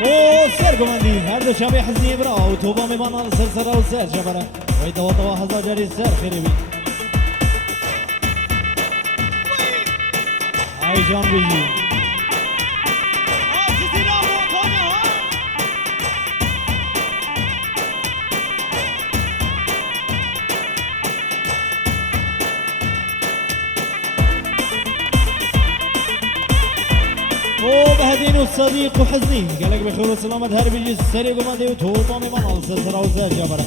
او سرگمندی هر دو شبه حزنی برا و توبا میبانان سرسره و سر جبره وی دواتوا هزا جاری سر خیلی بی ای جان بیجی بهدين والصديق وحزنين قالك بخير وسلامة هرب يجي السري قمدي وتوطاني من السلسلة وزاد جبرة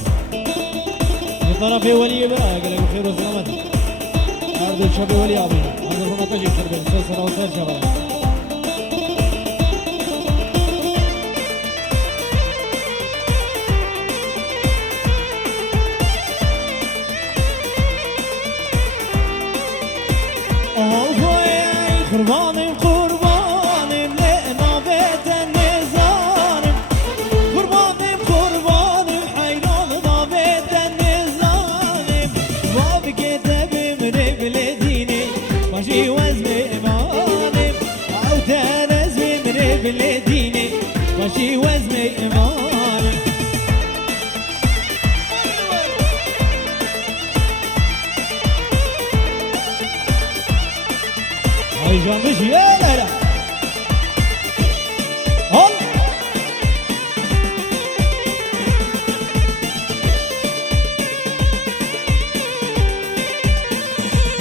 طرفي ولي برا قالك بخير وسلامة أرض الشبي ولي أبينا هذا هنا تجي شربين السلسلة وزاد جبرة قرباني بالديني ماشي وزني إيمان هاي جان مش يا لا لا هل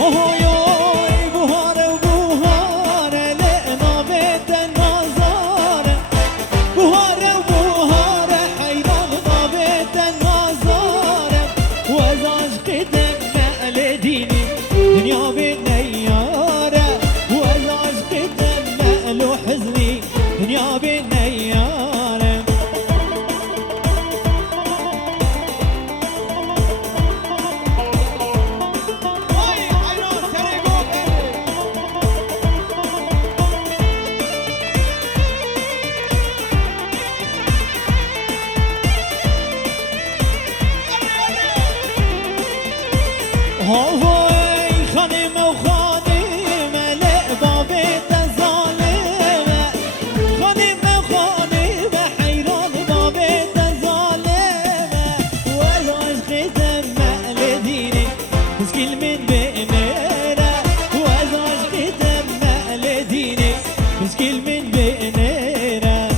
هو يوي بوهارة وبوهارة لقنا بيت النظارة بوهارة وبوهارة حيران بيت النظارة وزاج قدم نقل ديني دنيا بالنيارة وزاج قدم نقل حزني دنيا بالنيارة هاي خانمة وخانمة لقبة بيت الظالمة خانمة وخانمة حيران ببيت الظالمة والعش ختم مقل ديني بس كل من بأميرة والعش ختم مقل ديني بس كل من بأميرة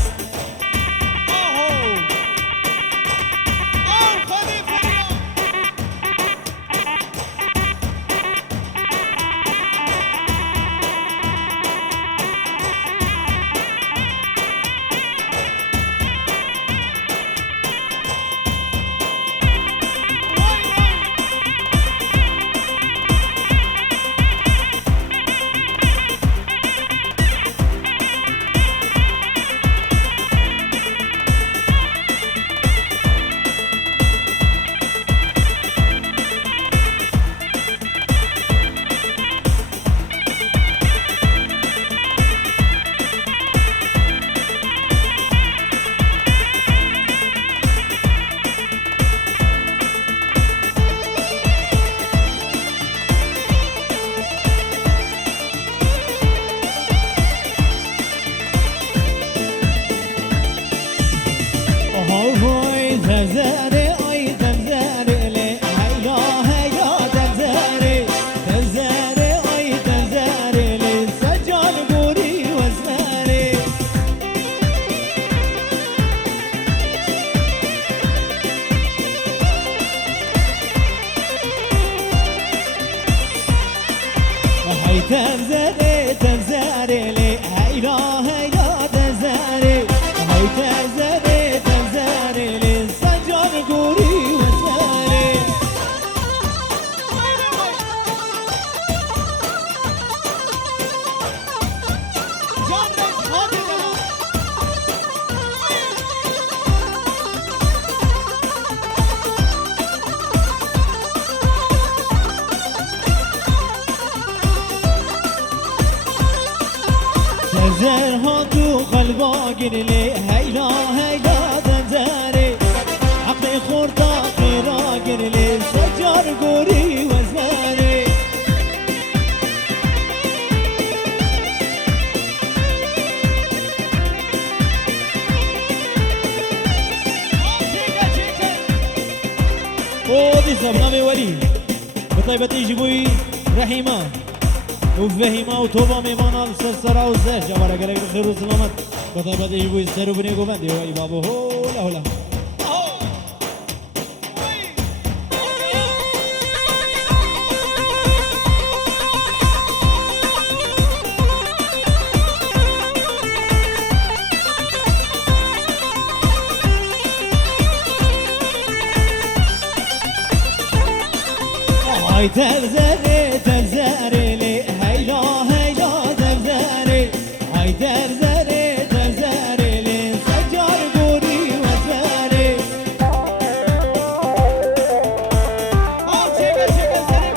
هاي تزاري اي تزاري لي هيا هيا تزاري تزاري اي تزاري لي سجان قوري وزاري هاي تزاري تزاري لي هيا هيا تزاري هاي تزاري تزار هاتو قلبا قرلي هيلا هيلا تزاري عقلي خورتا قيرا قرلي سجار قوري وزاري دي زبنا ولي بطيبة يجيبوي رحيمة وفهيمة وتوبة ميمانا السرسرة والزهجة جبارة قلق بخير وسلامت بطيبة يجيبوي السر بني قمدي وي بابو هولا هولا هاي تبزري تبزري لي هيلا هيلا تبزري هاي تبزري تبزري لي سجار قوري وزري شكل شكل سري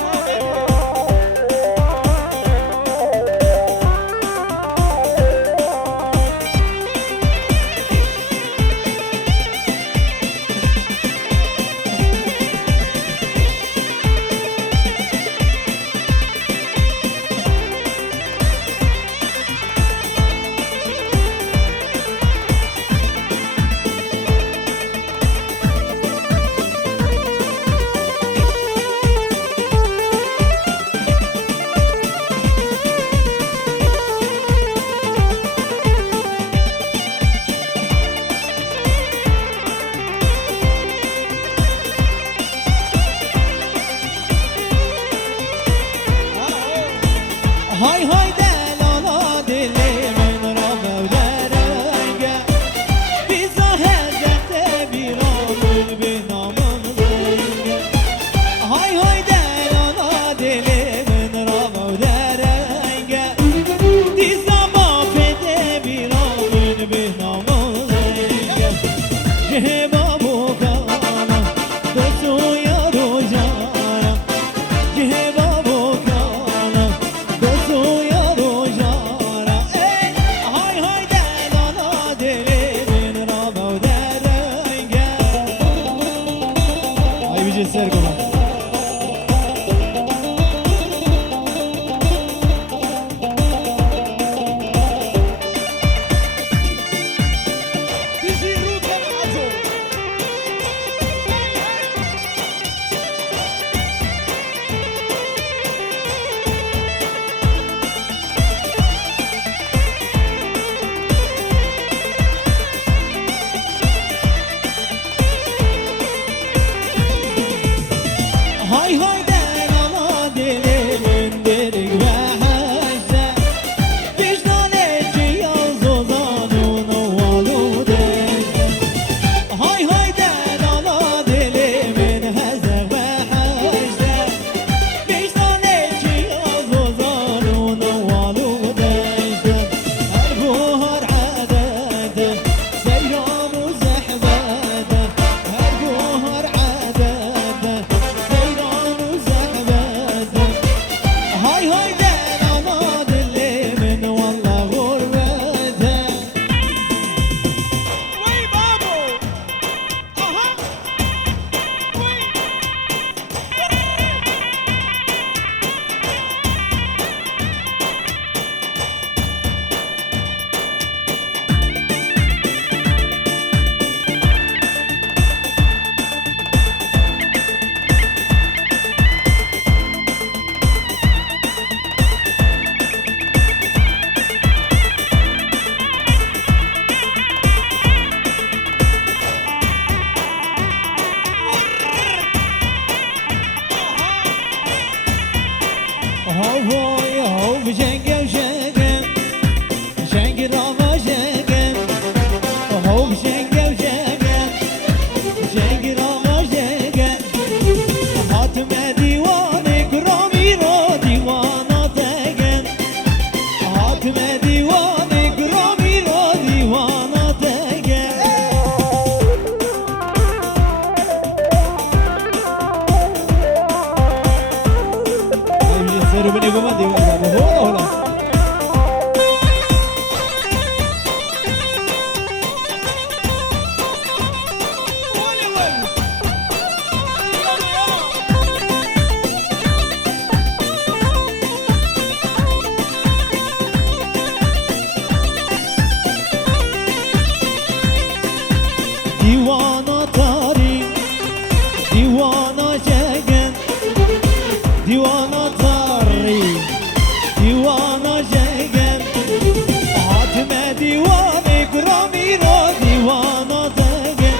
دیوانه گرامی را دیوانا دگه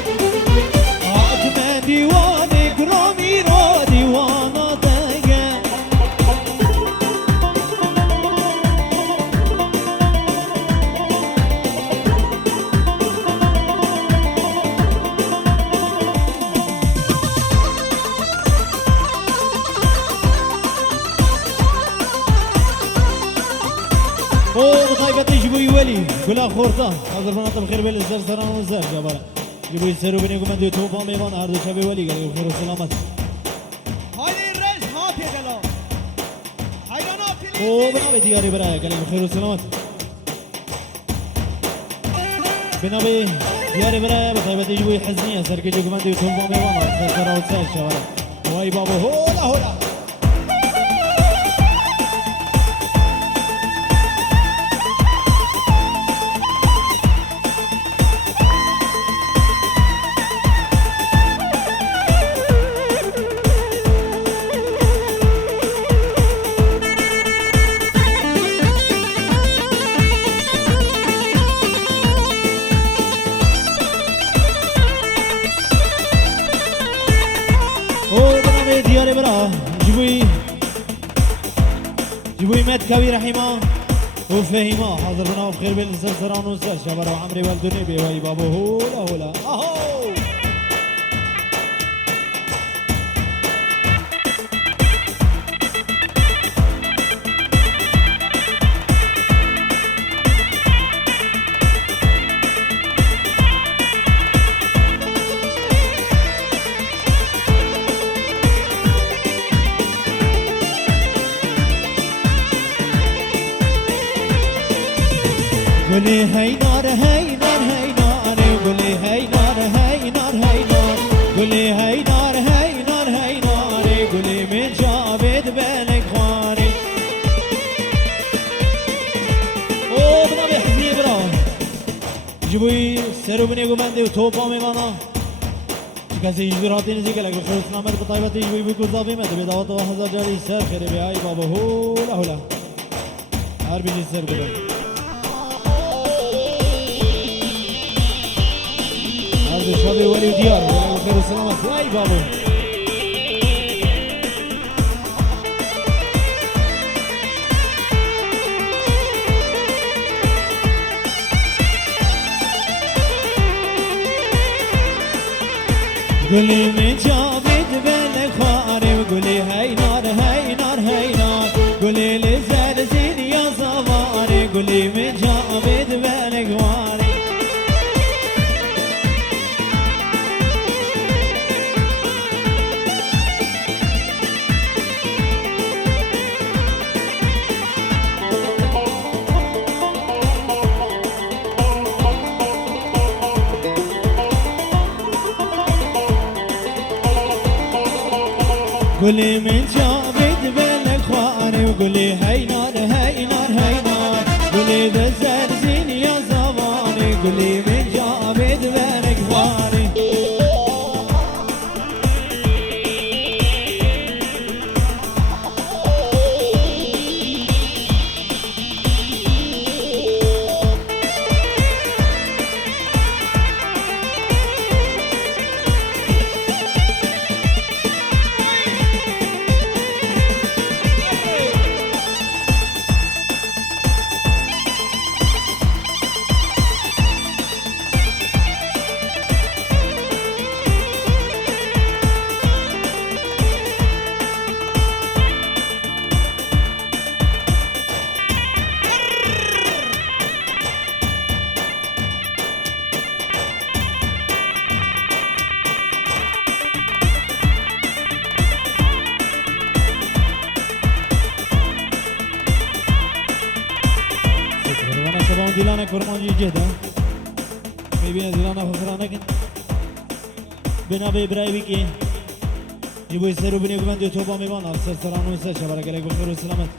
آدم دیوانه گرامی را دیوانا دگه طيبتي جيبوا ولي كلها خورطة حاضر بنات بخير بالزر سلام والزر جبارة جيبوا يسروا بني كمان توبا ميمان عرض شبي ولي قال بخير وسلامات هاي الرج هاتي دلو حيوانات او بنابي دياري برايا قال بخير وسلامات بنابي دياري برايا بطيبتي جيبوا يحزنية سركي جو كمان توبا ميمان عرض سلام والزر جبارة واي بابا هولا هولا دياري برا جيبوي مات كبير رحيمة وفهيمة حاضر بنا بخير بين السرسران والسر شبر وعمري والدنيا بيوي بابو هولا هولا اهو قولي هاي نار هاي نار هاي نار قولي هاي نار هاي نار هاي نار قولي هاي نار هاي نار هاي نار قولي من جابت بالك خواني او بنا بحزني برا جيبوي سرو بني قماندي وتوبا ميمانا كاسي يجراتين زي قالك بخير سلامات بطيبتي جيبوي بيكو صافي مات بدعوة وحزا جاري سر خيري بهاي بابا هولا هولا عربي جي سر بلا شباب ولي وديار خير وسلامات اي بابو قولي من جابت بالك خواني وقولي هاي نار هاي نار هاي نار قولي لزلزل يا زماني قولي من جابت بالك خواني قولي من جابت بالك خواني وقولي هاي نار هاي نار هاي نار قولي بزرزين يا زماني قولي من جابت بالك خواني ديلانا كرمانجي جهدا بيبينا ديلانا خسرانا كن بنا بيبراي بيكي يبو يسرو بني كمان دي توبا ميبانا سر سرانو سر شبارك عليك بخير وسلامت